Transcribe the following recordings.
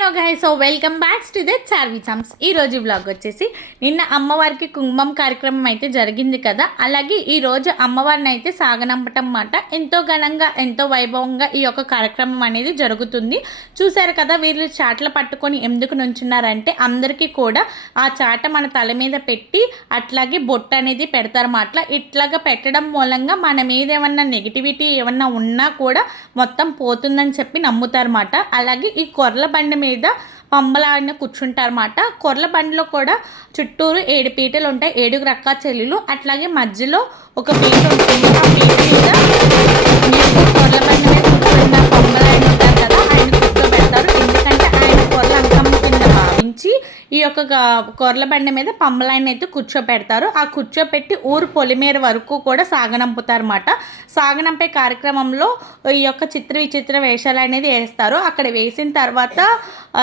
Hello guys, so welcome back to the Charvi charms. ఈరోజు vlog వచ్చేసి నిన్న అమ్మవారికి కుంకుమం కార్యక్రమం అయితే జరిగింది కదా. అలాగే ఈరోజు అమ్మవారిని అయితే సాగనంపటం మాట ఎంతో ఘనంగా ఎంతో వైభవంగా ఈ యొక్క కార్యక్రమం అనేది జరుగుతుంది. చూసారు కదా, వీళ్ళు చాటలు పట్టుకొని ఎందుకు నుంచున్నారంటే అందరికీ కూడా ఆ చాట మన తల మీద పెట్టి అట్లాగే బొట్టు అనేది పెడతారన్నమాట. ఇట్లాగా పెట్టడం మూలంగా మన మీద ఏమన్నా నెగిటివిటీ ఏమన్నా ఉన్నా కూడా మొత్తం పోతుందని చెప్పి నమ్ముతారన్నమాట. అలాగే ఈ కొర్ల బండి మీద పంబలాడిని కూర్చుంటారన్నమాట. కొర్ల బండిలో కూడా చుట్టూరు 7 పీటలు ఉంటాయి, 7 రకాల చెల్లులు. అట్లాగే మధ్యలో ఒక పీట ఉంటుంది. ఆ పీట మీద కొర్ల బండి మీద కూర్చున్న పంబలాడిని ఉంటారు కదా, ఆయన కూర్చోబెడతారు. ఎందుకంటే ఆయన కొర్ల అంకమ్మ కింద భావించి ఈ యొక్క కొర్ల బండి మీద పంబలాయిని అయితే కూర్చోపెడతారు. ఆ కూర్చోపెట్టి ఊరు పొలిమేర వరకు కూడా సాగనంపుతారన్నమాట. సాగనంపే కార్యక్రమంలో ఈ యొక్క చిత్ర విచిత్ర వేషాలు అనేది వేస్తారు. అక్కడ వేసిన తర్వాత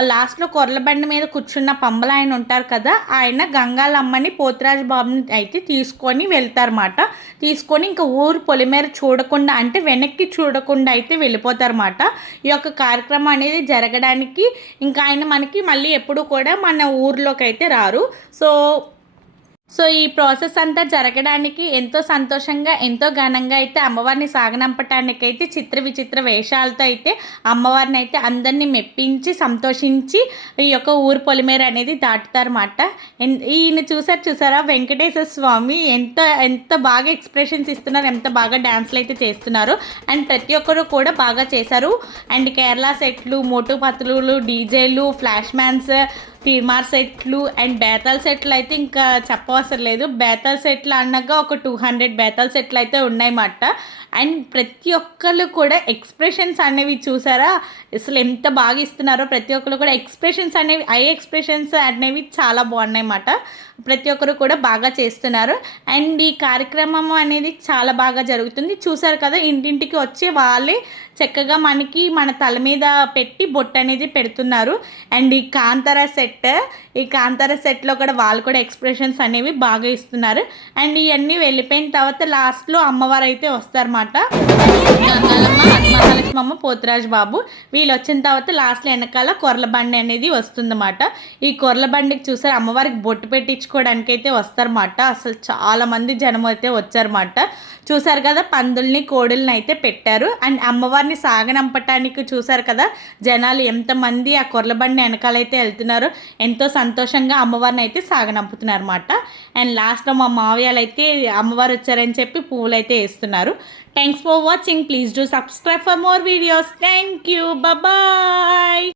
లాస్ట్లో కొర్ల బండి మీద కూర్చున్న పంబలాయన ఉంటారు కదా, ఆయన గంగాలమ్మని పోతురాజు బాబుని అయితే తీసుకొని వెళ్తారన్నమాట. తీసుకొని ఇంకా ఊరు పొలిమేర చూడకుండా, అంటే వెనక్కి చూడకుండా అయితే వెళ్ళిపోతారన్నమాట. ఈ యొక్క కార్యక్రమం అనేది జరగడానికి ఇంకా ఆయన మనకి మళ్ళీ ఎప్పుడు కూడా మన ఊర్లోకి అయితే రారు. సో ఈ ప్రాసెస్ అంతా జరగడానికి ఎంతో సంతోషంగా ఎంతో ఘనంగా అయితే అమ్మవారిని సాగనంపటానికైతే చిత్ర విచిత్ర వేషాలతో అయితే అమ్మవారిని అయితే అందరినీ మెప్పించి సంతోషించి ఈ యొక్క ఊరు పొలిమేర అనేది దాటుతారన్నమాట. ఈయన చూసారా వెంకటేశ్వర స్వామి ఎంత బాగా ఎక్స్ప్రెషన్స్ ఇస్తున్నారు, ఎంత బాగా డ్యాన్స్లు అయితే చేస్తున్నారు. అండ్ ప్రతి ఒక్కరు కూడా బాగా చేశారు. అండ్ కేరళ సెట్లు, మోటు పత్రులు, డీజేలు, ఫ్లాష్ మ్యాన్స్, తీర్మార్ సెట్లు అండ్ బేతాల్ సెట్లు అయితే ఇంకా చెప్పవసరం లేదు. బేతాల్ సెట్లు అన్నగా ఒక 200 బేతాల్ సెట్లు అయితే ఉన్నాయన్నమాట. అండ్ ప్రతి ఒక్కళ్ళు కూడా ఎక్స్ప్రెషన్స్ అనేవి చూసారా, అసలు ఎంత బాగా ఇస్తున్నారో. ప్రతి ఒక్కరు కూడా ఎక్స్ప్రెషన్స్ అనేవి, ఐ ఎక్స్ప్రెషన్స్ అనేవి చాలా బాగున్నాయి అన్నమాట. ప్రతి ఒక్కరు కూడా బాగా చేస్తున్నారు. అండ్ ఈ కార్యక్రమం అనేది చాలా బాగా జరుగుతుంది. చూసారు కదా, ఇంటింటికి వచ్చి వాళ్ళే చక్కగా మనకి మన తల మీద పెట్టి బొట్టు అనేది పెడుతున్నారు. అండ్ ఈ కాంతార సెట్లో కూడా వాళ్ళు కూడా ఎక్స్ప్రెషన్స్ అనేవి బాగా ఇస్తున్నారు. అండ్ ఇవన్నీ వెళ్ళిపోయిన తర్వాత లాస్ట్లో అమ్మవారు అయితే వస్తారన్నమాట. గంగాలమ్మ, మహాలక్ష్మమ్మ, పోతురాజు బాబు వీళ్ళు వచ్చిన తర్వాత లాస్ట్లో వెనకాల కొర్ల బండి అనేది వస్తుందన్నమాట. ఈ కొర్ల బండికి చూసారు అమ్మవారికి బొట్టు పెట్టించుకోవడానికి అయితే వస్తారన్నమాట. అసలు చాలామంది జనం అయితే వచ్చారన్నమాట. చూసారు కదా, పందుల్ని కోడుల్ని అయితే పెట్టారు. అండ్ అమ్మవారిని సాగనంపటానికి చూసారు కదా జనాలు ఎంతమంది ఆ కొర్ల బండి వెనకాలైతే వెళ్తున్నారు. ఎంతో సంతోషంగా అమ్మవారిని అయితే సాగనంపుతున్నారు అన్నమాట. అండ్ లాస్ట్లో మా మావయ్యలు అయితే అమ్మవారు వచ్చారని చెప్పి పువ్వులు అయితే వేస్తున్నారు. Thanks for watching. Please do subscribe for more videos. Thank you. Bye.